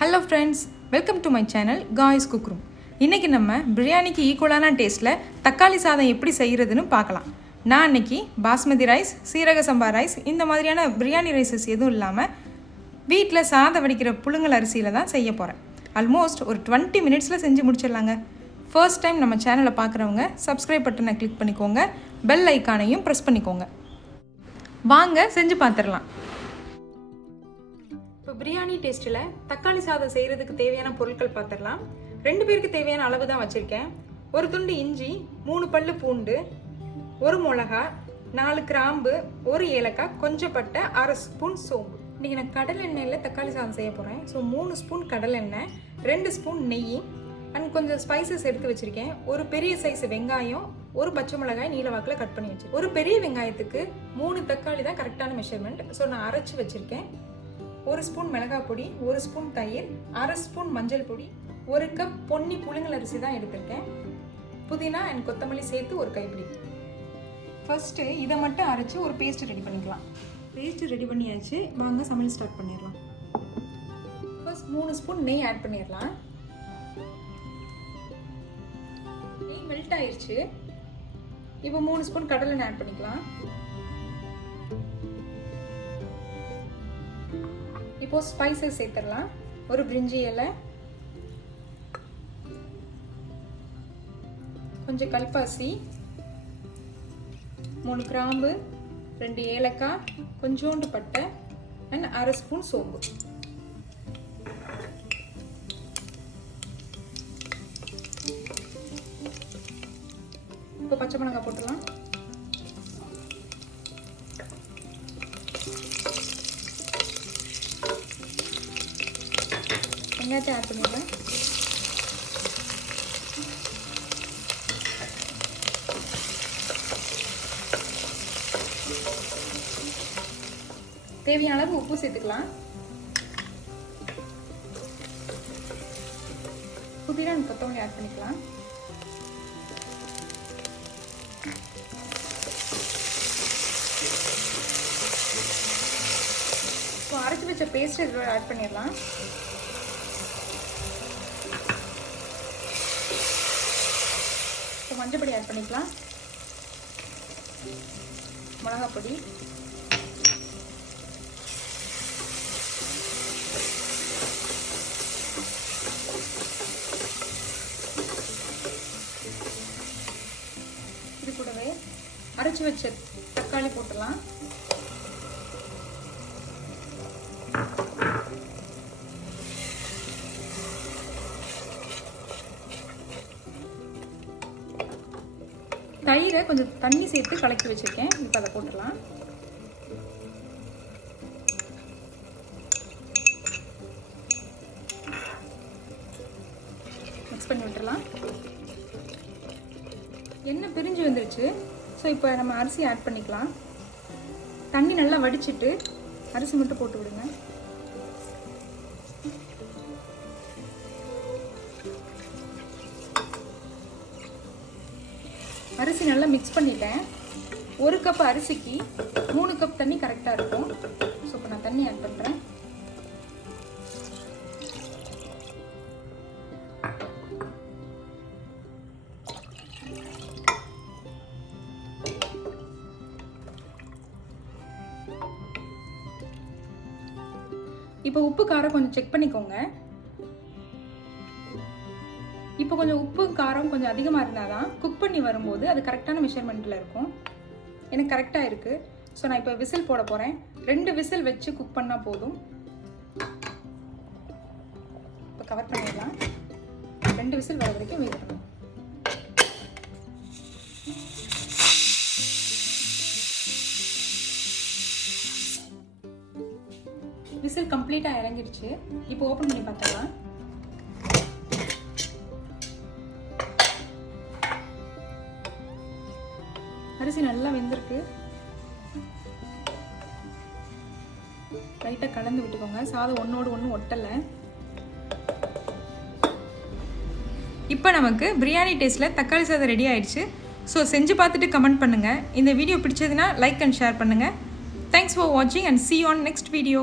Hello friends welcome to my channel guys cook room இன்றைக்கி நம்ம பிரியாணிக்கு ஈக்குவலான டேஸ்ட்டில் தக்காளி சாதம் எப்படி செய்கிறதுன்னு பார்க்கலாம். நான் அன்றைக்கி பாஸ்மதி ரைஸ் சீரக சம்பா ரைஸ் இந்த மாதிரியான பிரியாணி ரைஸஸ் எதுவும் இல்லாமல் வீட்டில் சாதம் வடிக்கிற புழுங்கல் அரிசியில் தான் செய்ய போகிறேன் ஆல்மோஸ்ட் ஒரு டுவெண்ட்டி மினிட்ஸில் செஞ்சு முடிச்சிடலாங்க. ஃபர்ஸ்ட் டைம் நம்ம சேனலை பார்க்குறவங்க சப்ஸ்கிரைப் பட்டனை கிளிக் பண்ணிக்கோங்க. பெல் ஐக்கானையும் ப்ரெஸ் பண்ணிக்கோங்க. வாங்க செஞ்சு பார்த்துடலாம் இப்போ பிரியாணி டேஸ்ட்டில் தக்காளி சாதம் செய்கிறதுக்கு தேவையான பொருட்கள் பார்த்துடலாம். ரெண்டு பேருக்கு தேவையான அளவு தான் வச்சுருக்கேன். ஒரு துண்டு இஞ்சி மூணு பல்லு பூண்டு ஒரு மிளகா நாலு கிராம்பு ஒரு ஏலக்காய் கொஞ்சம் பட்டை அரை ஸ்பூன் சோம்பு. இன்றைக்கி நான் கடல் எண்ணெயில் தக்காளி சாதம் செய்ய போகிறேன் ஸோ மூணு ஸ்பூன் கடல் எண்ணெய் ரெண்டு ஸ்பூன் நெய் அண்ட் கொஞ்சம் ஸ்பைசஸ் எடுத்து வச்சுருக்கேன். ஒரு பெரிய சைஸ் வெங்காயம் ஒரு பச்சை மிளகாய் நீல வாக்கில் கட் பண்ணி வச்சு ஒரு பெரிய வெங்காயத்துக்கு மூணு தக்காளி தான் கரெக்டான மெஷர்மெண்ட் ஸோ நான் அரைச்சி வச்சுருக்கேன். ஒரு ஸ்பூன் மிளகாய் பொடி ஒரு ஸ்பூன் தயிர் அரை ஸ்பூன் மஞ்சள் பொடி ஒரு கப் பொன்னி புழுங்கல் அரிசி தான் எடுத்திருக்கேன். புதினா அண்ட் கொத்தமல்லி சேர்த்து ஒரு கைப்பிடி. ஃபர்ஸ்ட்டு இதை மட்டும் அரைச்சி ஒரு பேஸ்ட் ரெடி பண்ணிக்கலாம். பேஸ்ட் ரெடி பண்ணியாச்சு. வாங்க சமையல் ஸ்டார்ட் பண்ணிடலாம். ஃபர்ஸ்ட் மூணு ஸ்பூன் நெய் ஆட் பண்ணிடலாம். நெய் மெல்ட் ஆயிடுச்சு இப்போ மூணு ஸ்பூன் கடலை ஆட் பண்ணிக்கலாம். இப்போது ஸ்பைசஸ் சேர்த்துடலாம். ஒரு பிரிஞ்சி இலை. கொஞ்சம் கல்பாசி. மூணு கிராம்பு ரெண்டு ஏலக்காய் கொஞ்சோண்டு பட்டை அண்ட் அரை ஸ்பூன் சோம்பு. இப்போ பச்சை மிளகாய் போட்டுடலாம். வெங்காயத்தை ஆட் பண்ணிடுறேன் தேவையான அளவு உப்பு சேர்த்துக்கலாம். புதினா கொத்தமல்லி ஆட் பண்ணிக்கலாம். இப்போ அரைச்சி வச்ச பேஸ்ட் இதோட ஆட் பண்ணிடலாம். மஞ்சள் பொடி ஆட் பண்ணிக்கலாம். மிளகாய் பொடி இது கூடவே அரைச்சி வச்ச தக்காளி போட்டுடலாம். தயிரை கொஞ்சம் தண்ணி சேர்த்து கலக்கி வச்சுருக்கேன். இப்போ அதை போட்டுடலாம். மிக்ஸ் பண்ணி விட்டுறலாம் எண்ணெய் பிரிஞ்சு வந்துருச்சு. ஸோ இப்போ நம்ம அரிசி ஆட் பண்ணிக்கலாம். தண்ணி நல்லா வடிச்சிட்டு அரிசி மட்டும் போட்டு விடுங்க. அரிசி நல்லா மிக்ஸ் பண்ணிட்டேன். ஒரு கப் அரிசிக்கு மூணு கப் தண்ணி கரெக்டாக இருக்கும். ஸோ இப்போ நான் தண்ணி ஆட் பண்ணுறேன் இப்போ உப்பு காரம் கொஞ்சம் செக் பண்ணிக்கோங்க. இப்போ கொஞ்சம் உப்பு காரம் கொஞ்சம் அதிகமாக இருந்தால் தான் குக் பண்ணி வரும்போது அது கரெக்டான மெஷர்மெண்ட்டில் இருக்கும். எனக்கு கரெக்டாக இருக்குது ஸோ நான் இப்போ விசில் போட போகிறேன் ரெண்டு விசில் வச்சு குக் பண்ணால் போதும். இப்போ கவர் பண்ணிடலாம். ரெண்டு விசில் வர வரைக்கும் வெயிட் பண்ணணும் விசில் கம்ப்ளீட்டாக இறங்கிடுச்சு. இப்போ ஓப்பன் பண்ணி பார்த்துக்கலாம் அரிசி நல்லா வெந்திருக்கு. லைட்டாக கலந்து விட்டுக்கோங்க. சாதம் ஒன்றோடு ஒன்று ஒட்டலை. இப்போ நமக்கு பிரியாணி டேஸ்ட்டில் தக்காளி சாதம் ரெடி ஆயிடுச்சு. ஸோ செஞ்சு பார்த்துட்டு கமெண்ட் பண்ணுங்கள் இந்த வீடியோ பிடிச்சதுன்னா லைக் அண்ட் ஷேர் பண்ணுங்கள் தேங்க்ஸ் ஃபார் வாட்சிங் and see on next video